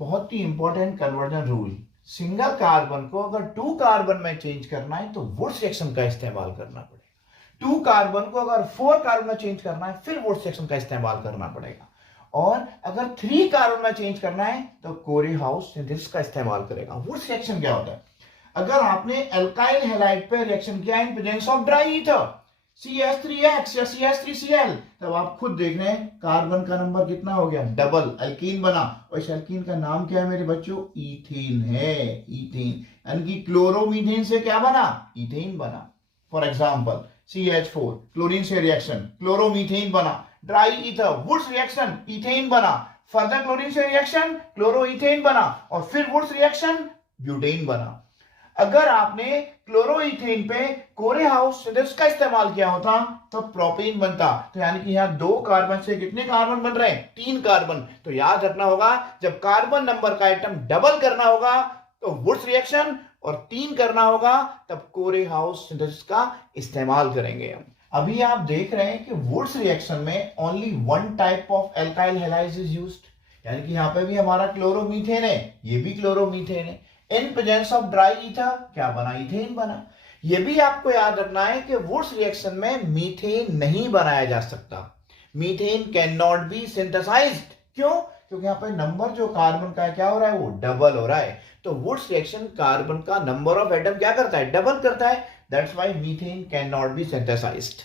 बहुत ही important conversion rule. Single carbon को अगर 2 कार्बन में चेंज करना है तो वुड्स रिएक्शन का इस्तेमाल करना पड़ेगा। 2 कार्बन को अगर 4 कार्बन में चेंज करना है फिर वुड्स रिएक्शन का इस्तेमाल करना पड़ेगा। और अगर 3 कार्बन में चेंज करना है तो कोरेहाउस सिंथेसिस का इस्तेमाल करेगा। वुड्स रिएक्शन क्या होता है? अगर आपने अल्काइल हैलाइड पे रिएक्शन किया इन presence of dry ether CH3X या CH3Cl, तब आप खुद देख रहे हैं कार्बन का नंबर कितना हो गया, डबल अल्कीन बना। और इस अल्कीन का नाम क्या है मेरे बच्चों? ईथेन है। ईथेन यानी कि क्लोरोमीथेन से क्या बना? ईथेन बना। फॉर एग्जांपल CH4 क्लोरीन से रिएक्शन क्लोरोमीथेन बना। Dry ether Wurtz reaction ethane बना। फर्दर क्लोरीन से रिएक्शन क्लोरोईथेन बना और फिर वुड्स रिएक्शन ब्यूटेन बना। अगर आपने क्लोरोईथेन पे कोरेहाउस सिंथेसिस का इस्तेमाल किया होता तो प्रोपेन बनता। तो यानी कि यहां 2 कार्बन से कितने कार्बन बन रहे हैं? 3 कार्बन। तो याद रखना होगा जब कार्बन नंबर का आइटम डबल करना होगा तो वुड्स रिएक्शन और 3 करना होगा तब कोरेहाउस सिंथेसिस का इस्तेमाल करेंगे हम। अभी आप देख रहे हैं कि वुड्स रिएक्शन में only 1 type of alkyl halide is used. यानी कि यहां पे भी हमारा क्लोरोमीथेन है, ये भी क्लोरोमीथेन है। इन प्रेजेंस ऑफ ड्राई ईथर क्या बना? ईथेन बना। यह भी आपको याद रखना है कि वुड्स रिएक्शन में मीथेन नहीं बनाया जा सकता। Methane can not be synthesized. क्यों? क्योंकि यहाँ पे नंबर जो कार्बन का है क्या हो रहा है? वो डबल हो रहा है। तो वुड्स रिएक्शन कार्बन का नंबर ऑफ एटम क्या करता है? डबल करता है। That's why methane can not be synthesized.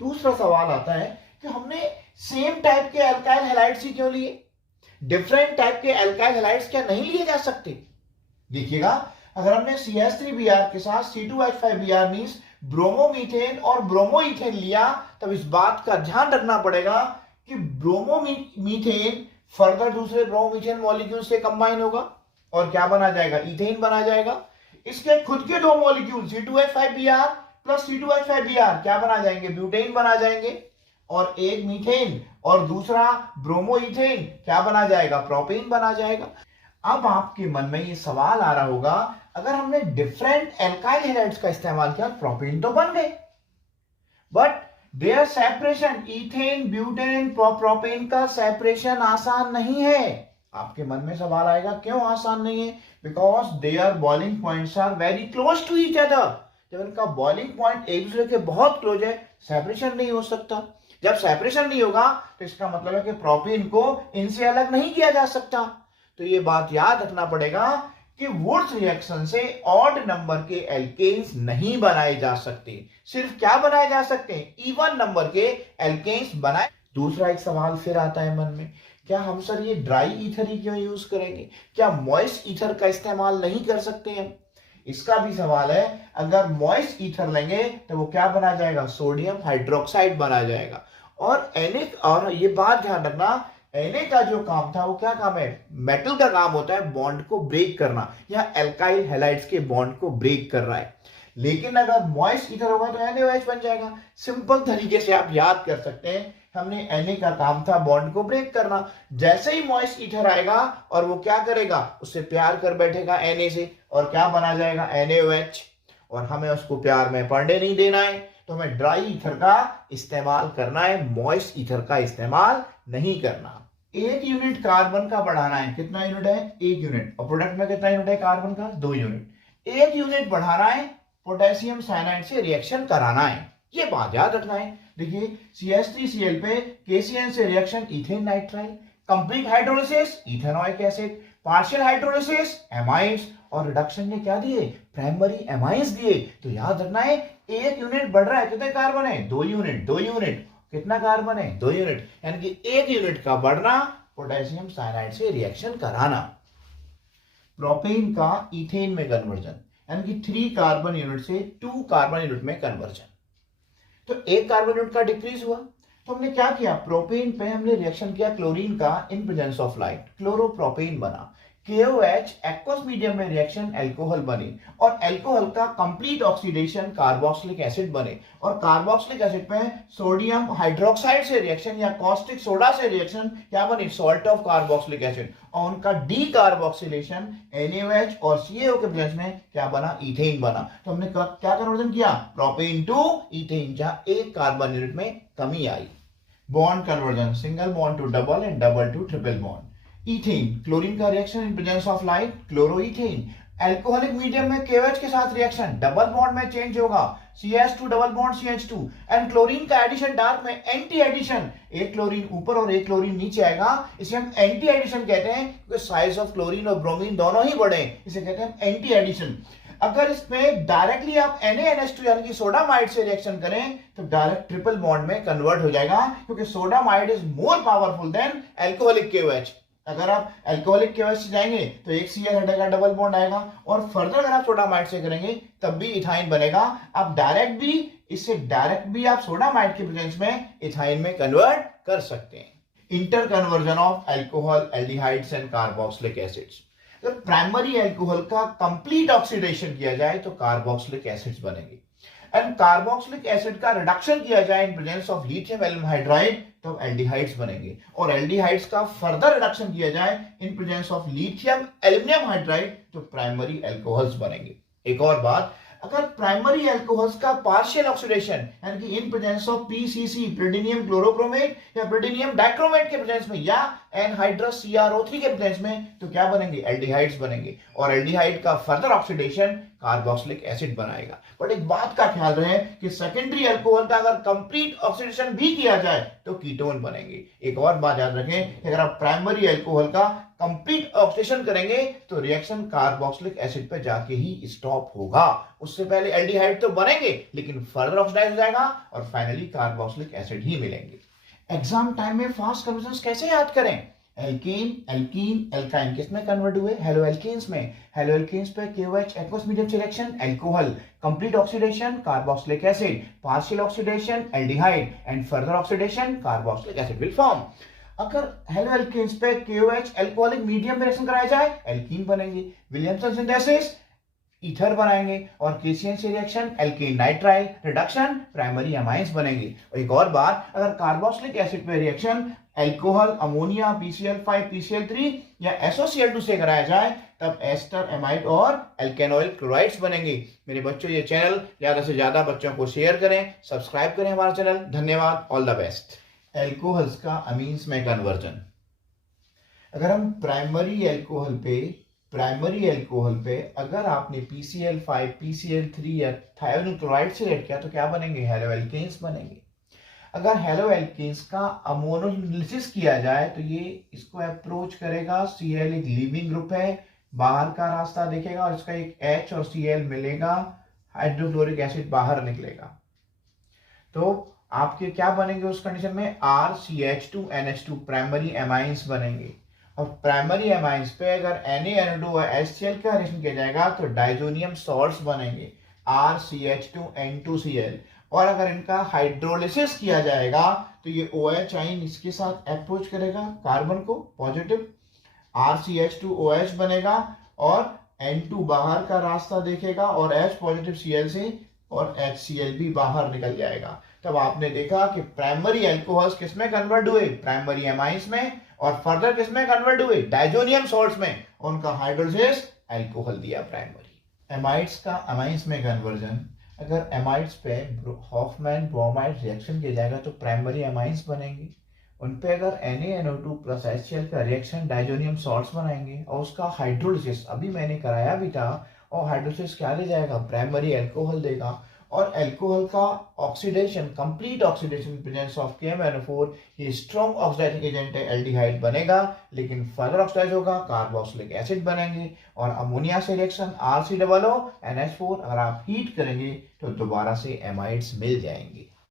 दूसरा सवाल आता है कि हमने सेम टाइप के अल्काइल हैलाइड्स ही क्यों लिए? डिफरेंट टाइप के अल्काइल हैलाइड्स क्या नहीं लिए जा सकते? देखिएगा, अगर हमने CH3Br के साथ C2H5Br मींस ब्रोमोमीथेन और ब्रोमोईथेन लिया तब इस बात का ध्यान रखना पड़ेगा कि ब्रोमोमीथेन फर्दर दूसरे ब्रोमोमीथेन मॉलिक्यूल से कंबाइन होगा और क्या बना जाएगा? ईथेन बना जाएगा। इसके खुद के 2 मॉलिक्यूल C2H5Br प्लस C2H5Br क्या बना जाएंगे? ब्यूटेन बना जाएंगे। और एक मीथेन और दूसरा ब्रोमोईथेन क्या बना जाएगा? प्रोपेन बना जाएगा। अब आपके मन में ये सवाल आ रहा होगा, अगर हमने डिफरेंट एल्काइल हैलाइड्स का इस्तेमाल किया प्रोपेन तो बन गए, but their separation ethane butane propane का सेपरेशन आसान नहीं है। आपके मन में सवाल आएगा क्यों आसान नहीं है? Because their boiling points are very close to each other. जब इनका बॉइलिंग पॉइंट एक दूसरे के बहुत क्लोज है, सेपरेशन नहीं हो सकता। जब सेपरेशन नहीं होगा तो इसका मतलब है कि प्रोपेन को इनसे अलग नहीं किया जा सकता। तो ये बात याद रखना पड़ेगा कि वुड्स रिएक्शन से ऑड नंबर के एल्केन्स नहीं बनाए जा सकते। सिर्फ क्या बनाए जा सकते हैं? इवन नंबर के एल्केन्स बनाए। दूसरा एक सवाल फिर आता है मन में, क्या हम सर ये ड्राई ईथर ही क्यों यूज करेंगे? क्या मॉइस्ट ईथर का इस्तेमाल नहीं कर सकते हम? इसका भी सवाल है। अगर मॉइस्ट ईथर लेंगे तो वो क्या बना जाएगा? सोडियम हाइड्रोक्साइड बना जाएगा। और ये बात ध्यान रखना, Na का जो काम था वो क्या काम है? मेटल का काम होता है बॉन्ड को ब्रेक करना, या एल्काइल हैलाइड्स के बॉन्ड को ब्रेक कर रहा है। लेकिन अगर मॉइस्ट ईथर होगा तो NaOH बन जाएगा। सिंपल तरीके से आप याद कर सकते हैं, हमने Na का काम था बॉन्ड को ब्रेक करना। जैसे ही मॉइस्ट ईथर आएगा और वो क्या करेगा? उससे प्यार कर बैठेगा Na से और क्या बना जाएगा? NaOH। और हमें उसको प्यार में पड़ने नहीं देना है, तो हमें ड्राई ईथर का इस्तेमाल करना है, मॉइस्ट ईथर का इस्तेमाल नहीं करना। 1 यूनिट कार्बन का बढ़ाना है। कितना यूनिट है? 1 यूनिट। और प्रोडक्ट में कितना यूनिट है कार्बन का? 2 यूनिट। 1 यूनिट बढ़ाना है, पोटेशियम साइनाइड से रिएक्शन कराना है। ये बात याद रखना है। देखिए CH3Cl पे KCN से reaction ethane nitrile, complete hydrolysis ethanoic acid, partial hydrolysis amides, और रिडक्शन ने क्या दिए? प्राइमरी एमाइड्स दिए। तो याद रखना है 1 यूनिट बढ़ रहा है, कितने कार्बन है? 2 यूनिट। 2 यूनिट कितना कार्बन है? 2 यूनिट। यानी कि 1 यूनिट का बढ़ना, पोटेशियम साइनाइड से रिएक्शन कराना। प्रोपेन का इथेन में कन्वर्जन, यानी कि 3 कार्बन यूनिट से 2 कार्बन यूनिट में कन्वर्जन। तो 1 कार्बन यूनिट का डिक्रीज हुआ, तो हमने क्या किया? प्रोपेन पे हमने रिएक्शन किया क्लोरीन का इन प्रेजेंस ऑफ लाइट, क्लोरोप्रोपेन बना। KOH एक्वस मीडियम में रिएक्शन अल्कोहल बने और अल्कोहल का कंप्लीट ऑक्सीडेशन कार्बोक्सिलिक एसिड बने, और कार्बोक्सिलिक एसिड पे सोडियम हाइड्रोक्साइड से रिएक्शन या कॉस्टिक सोडा से रिएक्शन क्या बनी? सॉल्ट ऑफ कार्बोक्सिलिक एसिड, और उनका डीकार्बोक्सिलेशन NaOH और CaO के प्रेजेंस में क्या बना? इथेन बना। तो हमने क्या कन्वर्जन किया? प्रोपेन टू इथेन, जहां 1 कार्बन यूनिट में कमी आई। Bond conversion, single bond to double and double to triple bond. Ethane, chlorine का reaction in presence of light, chloroethane. Alcoholic medium में KOH के साथ रिएक्शन डबल बॉन्ड में चेंज होगा, CH2 double bond CH2। And chlorine का addition dark में anti addition, एक chlorine ऊपर और एक क्लोरीन नीचे आएगा, इसे हम एंटी एडिशन कहते हैं क्योंकि साइज ऑफ क्लोरीन और ब्रोमीन दोनों ही बड़े हैं, इसे कहते हैं एंटी एडिशन। अगर इसमें डायरेक्टली आप NaNH2 यानी कि सोडामाइड से रिएक्शन करें तो डायरेक्ट ट्रिपल बॉन्ड में कन्वर्ट हो जाएगा क्योंकि sodamide is more powerful than alcoholic KOH। अगर आप एल्कोहलिक KOH से जाएंगे तो एक Cl हटेगा, डबल बॉन्ड आएगा, और फर्दर अगर आप सोडामाइड से करेंगे तब भी इथाइन बनेगा। आप डायरेक्ट भी आप सोडामाइड के प्रेजेंस में इथाइन में कन्वर्ट कर सकते हैं। Inter conversion of alcohol, aldehydes and carboxylic acids. अगर प्राइमरी एल्कोहल का कंप्लीट ऑक्सीडेशन किया जाए तो कार्बोक्सिलिक एसिड्स बनेंगे, एंड कार्बोक्सिलिक एसिड का रिडक्शन किया जाए इन presence of lithium aluminium hydride तो एल्डिहाइड्स बनेंगे, और एल्डिहाइड्स का फर्दर रिडक्शन किया जाए इन presence of lithium aluminium hydride तो प्राइमरी एल्कोहल्स बनेंगे। एक और बात, अगर प्राइमरी एल्कोहल्स का पार्शियल ऑक्सीडेशन यानी कि इन प्रेजेंस ऑफ PCC, प्रीडिनियम क्लोरोक्रोमेट या प्रीडिनियम डाइक्रोमेट के प्रेजेंस में या एनहाइड्रस CrO3 के प्रेजेंस में तो क्या बनेंगे, एल्डिहाइड्स बनेंगे, और एल्डिहाइड का फर्दर ऑक्सीडेशन कार्बोक्सिलिक एसिड बनाएगा। बट एक बात का ख्याल रहे कि सेकेंडरी एल्कोहल का अगर कंप्लीट ऑक्सीडेशन भी किया जाए तो कीटोन बनेंगे। एक और बात याद रखें कि अगर आप प्राइमरी एल्कोहल का कंप्लीट ऑक्सीडेशन करेंगे तो रिएक्शन कार्बोक्सिलिक एसिड पे जाके ही स्टॉप होगा, उससे पहले एल्डिहाइड तो बनेंगे लेकिन फर्दर ऑक्सीडाइज हो जाएगा और फाइनली कार्बोक्सिलिक एसिड ही मिलेंगे। एग्जाम टाइम में फास्ट कन्वर्जन कैसे याद करें, एल्केन, एल्कीन, एल्काइन किस में कन्वर्ट हुए, हेलो एल्केन्स में। हेलो एल्केन्स पे KOH एक्वस मीडियम से reaction alcohol, complete oxidation carboxylic acid, partial oxidation aldehyde and further oxidation carboxylic acid will form. अगर हेलो एल्केन्स पे KOH अल्कोहलिक मीडियम में reaction कराया जाए एल्कीन बनेंगे, विलियमसन सिंथेसिस ईथर बनाएंगे, और केसीएन से reaction alkane nitrile reduction primary amines बनेंगे। और एक और बात, अगर कार्बोक्सिलिक एसिड पे reaction alcohol, ammonia, PCl5, PCl3 या SOCl2 से कराया जाए तब एस्टर, एमाइड और एल्केनॉइल क्लोराइड्स बनेंगे। मेरे बच्चों, ये चैनल ज्यादा से ज्यादा बच्चों को शेयर करें, सब्सक्राइब करें हमारा चैनल। धन्यवाद, ऑल द बेस्ट। एल्कोहल्स का अमीन्स में कन्वर्जन, अगर हम प्राइमरी एल्कोहल पे अगर आपने PCl5, PCl3 या थायोनिल क्लोराइड से रेड किया तो क्या बनेंगे, हेलो एल्केन्स बनेंगे। अगर हेलो एल्केन्स का अमोनोलिसिस किया जाए तो ये इसको अप्रोच करेगा, Cl एक लीविंग ग्रुप है, बाहर का रास्ता देखेगा और इसका एक H और Cl मिलेगा, हाइड्रोक्लोरिक एसिड बाहर निकलेगा, तो आपके क्या बनेंगे उस कंडीशन में, RCH2NH2 प्राइमरी एमाइंस बनेंगे। और प्राइमरी एमाइंस पे अगर NaNO2 और HCl का रिएक्शन किया जाएगा तो डाइजोनियम सॉल्ट्स बनेंगे, RCH2N2Cl। और अगर इनका हाइड्रोलिसिस किया जाएगा तो ये OH आयन इसके साथ अप्रोच करेगा कार्बन को पॉजिटिव, RCH2OH बनेगा और N2 बाहर का रास्ता देखेगा और H पॉजिटिव Cl से और HCl भी बाहर निकल जाएगा। तब आपने देखा कि प्राइमरी एल्कोहल्स किसमें कन्वर्ट हुए, प्राइमरी एमाइंस में, और फर्दर किसमें कन्वर्ट हुए, डाइजोनियम सॉल्ट्स में, उनका हाइड्रोलिसिस अल्कोहल दिया प्राइमरी। एमाइड्स का अमाइंस में कन्वर्जन, अगर एमाइड्स पे हॉफमैन ब्रोमाइड रिएक्शन किया जाएगा तो प्राइमरी एमाइंस बनेंगे, उन पे अगर NaNO2 प्लस HCl का रिएक्शन डाइजोनियम सॉल्ट्स बनाएंगे और उसका हाइड्रोलिसिस अभी मैंने कराया भी था, और हाइड्रोलिसिस क्या ले जाएगा, प्राइमरी एल्कोहल देगा। और एल्कोहल का oxidation, complete oxidation presence of KMnO4, ये स्ट्रॉन्ग ऑक्सीडाइजिंग एजेंट है, एल्डिहाइड बनेगा लेकिन फर्दर ऑक्सीडाइज होगा, कार्बोक्सिलिक एसिड बनेंगे। और अमोनिया से रिएक्शन RCOO NH4 अगर आप हीट करेंगे तो दोबारा से एमाइड्स मिल जाएंगे।